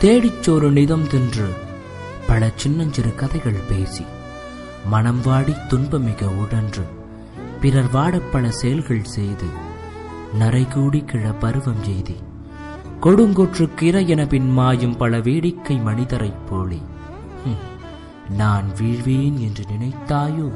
தேடிச்சோறு நிதம் தின்று பல சின்னஞ்சிறு கதைகள் பேசி மனம் வாடி துன்பமிக உழன்று பிறர் வாடப் பல செயல்கள் செய்து நரைகூடி கிழ பருவம் எய்தி கொடுங்கூற்றுக்கு இரையென பின் மாயும் பல வேடிக்கை மனிதரைப் போலே நான் வீழ்வேன் என்று நினைத்தாயோ?